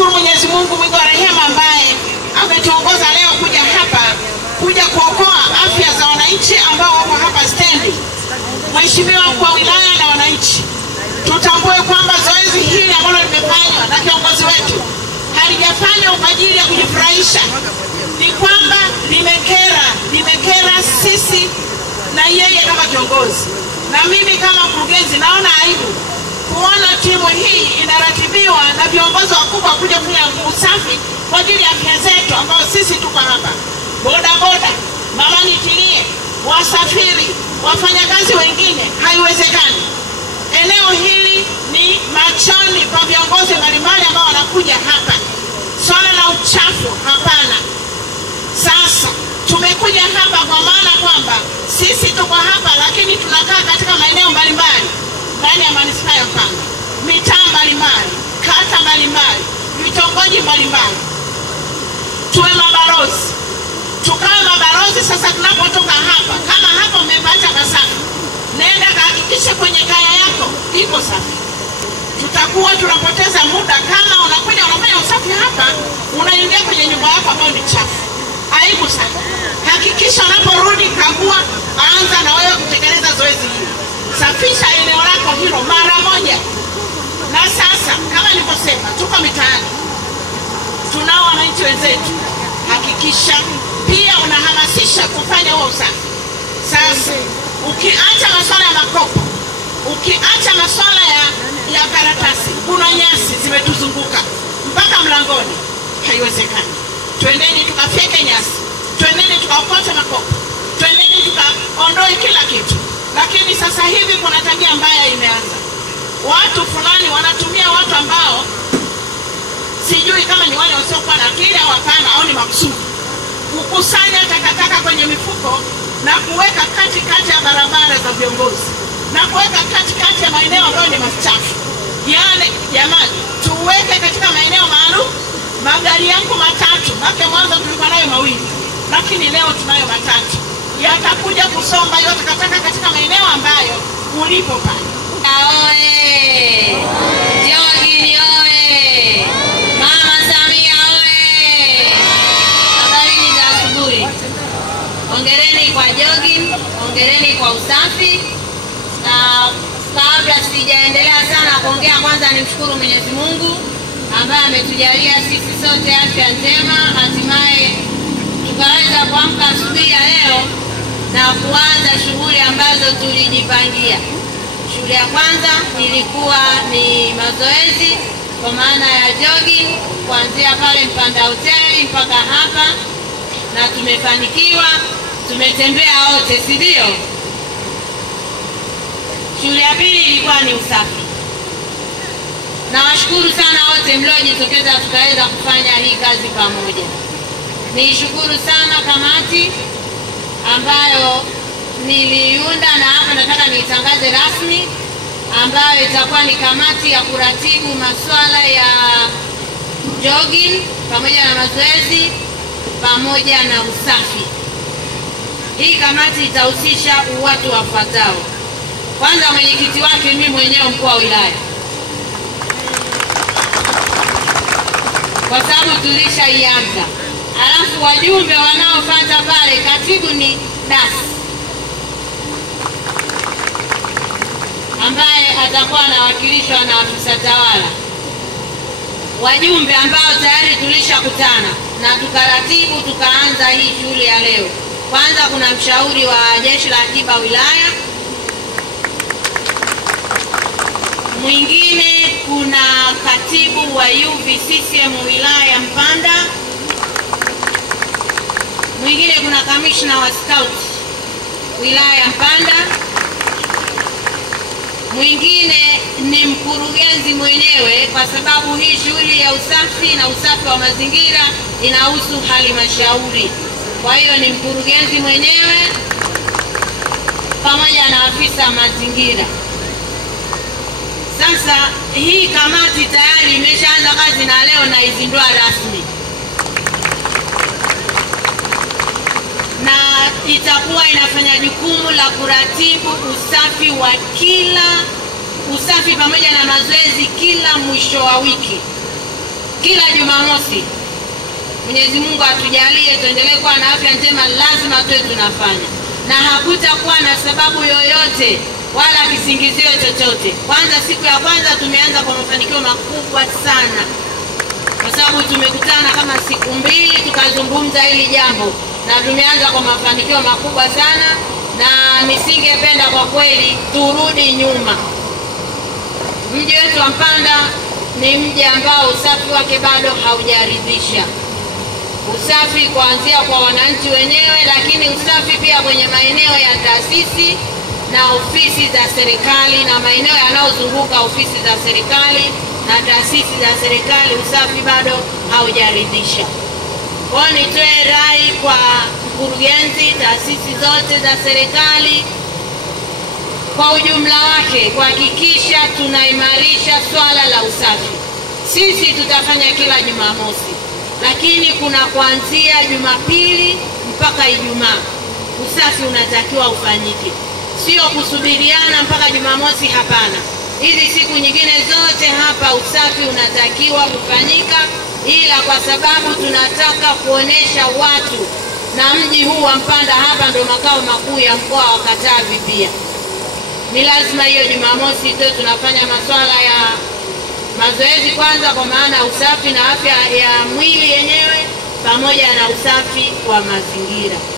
Tunamshukuru Mwenyezi Mungu mwingi wa rehema ambaye ametuongoza leo kuja hapa kuja kuokoa afya za wananchi ambao wako hapa stendi. Mheshimiwa Mkuu wa Wilaya na wananchi, tutambue kwamba zoezi hili ambalo limefanywa na kiongozi wetu halijafanywa kwa ajili ya kujifurahisha. Ni kwamba limekera sisi na yeye kama kiongozi. Na mimi kama mkurugenzi naona aibu kuona timu hii inaratibiwa na viongozi wakubwa kuja kufanya usafi kwa ajili ya afya zetu ambao sisi tuko hapa. Boda boda, mama nitilie, wasafiri, wafanyakazi wengine, haiwezekani. Eneo hili ni machoni kwa viongozi mbalimbali ambao wanakuja hapa. Swala la uchafu hapana. Sasa tumekuja hapa kwa maana kwamba sisi tuko hapa lakini tunakaa katika maeneo mbalimbali ndani ya manispaa ya Mpanda, mitaa mbalimbali, kata mbalimbali, vitongoji mbalimbali. Tuwe mabalozi, tukawe mabalozi. Sasa tunapotoka hapa, kama hapa umepata kasafi, nenda kahakikishe kwenye kaya yako iko safi. Tutakuwa tunapoteza muda kama unakuja unafanya usafi hapa, unaingia kwenye nyumba yako ambayo ni chafu. Aibu sana. Hakikisha unaporudi kagua, anza na wewe kutekeleza zoezi hili. Safisha eneo lako hilo mara moja. Na sasa kama nilivyosema, tuko mitaani, tunao wananchi wenzetu, hakikisha pia unahamasisha kufanya huo usafi. Sasa ukiacha masuala ya makopo, ukiacha masuala ya karatasi, kuna nyasi zimetuzunguka mpaka mlangoni, haiwezekani. Twendeni tukafyeke nyasi, twendeni tukaokote makopo, twendeni tukaondoe kila kitu. Lakini sasa hivi kuna tabia mbaya imeanza. Watu fulani wanatumia watu ambao sijui kama ni wale wasiokuwa na akili au hapana au ni makusudi, kukusanya takataka kwenye mifuko na kuweka katikati ya barabara za viongozi na kuweka katikati ya maeneo ambayo ni machafu. Yale jamani, tuweke katika maeneo maalum. Magari yangu matatu, maka mwanzo tulikuwa nayo mawili, lakini leo tunayo matatu. Yatakuja kusomba yote takataka katika maeneo ambayo ulipo pale. Oe! Jogging oe! Mama Samia oe! Habari za asubuhi. Hongereni kwa jogging, hongereni kwa usafi. Na kabla sijaendelea sana kuongea, kwanza nimshukuru Mwenyezi Mungu ambaye ametujalia sisi sote afya njema, hatimaye tukaweza kuamka asubuhi ya leo na kuanza shughuli ambazo tulijipangia. Shughuli ya kwanza ilikuwa ni mazoezi kwa maana ya jogging kuanzia pale Mpanda hoteli mpaka hapa, na tumefanikiwa, tumetembea wote, si ndio? Shughuli ya pili ilikuwa ni usafi. Nawashukuru sana wote mliojitokeza tukaweza kufanya hii kazi pamoja. Nishukuru sana kamati ambayo niliunda, na hapa nataka nitangaze rasmi, ambayo itakuwa ni kamati ya kuratibu masuala ya jogging pamoja na mazoezi pamoja na usafi. Hii kamati itahusisha watu wafuatao. Kwanza, mwenyekiti wake mimi mwenyewe, mkuu wa wilaya, kwa sababu tulishaianza. Alafu wajumbe wanaofuata pale, katibu ni DAS ambaye atakuwa anawakilishwa na afisa tawala. Wajumbe ambao tayari tulishakutana na tukaratibu tukaanza hii shughuli ya leo. Kwanza kuna mshauri wa jeshi la akiba wilaya, mwingine kuna katibu wa UVCCM wilaya Mpanda, mwingine kuna kamishna wa scout wilaya Mpanda, mwingine ni mkurugenzi mwenyewe, kwa sababu hii shughuli ya usafi na usafi wa mazingira inahusu halmashauri. Kwa hiyo ni mkurugenzi mwenyewe pamoja na afisa mazingira. Sasa hii kamati tayari imeshaanza kazi na leo naizindua rasmi, na itakuwa inafanya jukumu la kuratibu usafi wa usafi pamoja na mazoezi kila mwisho wa wiki. kila Jumamosi. Mwenyezi Mungu atujalie tuendelee kuwa na afya njema, lazima tuwe tunafanya, na hakutakuwa na sababu yoyote wala kisingizio chochote. Kwanza, siku ya kwanza tumeanza kwa mafanikio makubwa sana, kwa sababu tumekutana kama siku mbili tukazungumza hili jambo, na tumeanza kwa mafanikio makubwa sana, na nisingependa kwa kweli turudi nyuma. Mji wetu wa Mpanda ni mji ambao usafi wake bado haujaridhisha. Usafi kuanzia kwa wananchi wenyewe, lakini usafi pia kwenye maeneo ya taasisi na ofisi za serikali na maeneo yanayozunguka ofisi za serikali na taasisi za serikali, usafi bado haujaridhisha. Kwa nitoe rai kwa mkurugenzi, taasisi zote za serikali kwa ujumla wake kuhakikisha tunaimarisha swala la usafi. Sisi tutafanya kila Jumamosi, lakini kuna kuanzia Jumapili mpaka Ijumaa usafi unatakiwa ufanyike, sio kusubiriana mpaka Jumamosi. Hapana, hizi siku nyingine zote hapa usafi unatakiwa kufanyika, ila kwa sababu tunataka kuonesha watu na mji huu wa Mpanda, hapa ndo makao makuu ya mkoa wa Katavi, pia ni lazima hiyo Jumamosi tu tunafanya masuala ya mazoezi kwanza, kwa maana usafi na afya ya mwili yenyewe pamoja na usafi wa mazingira.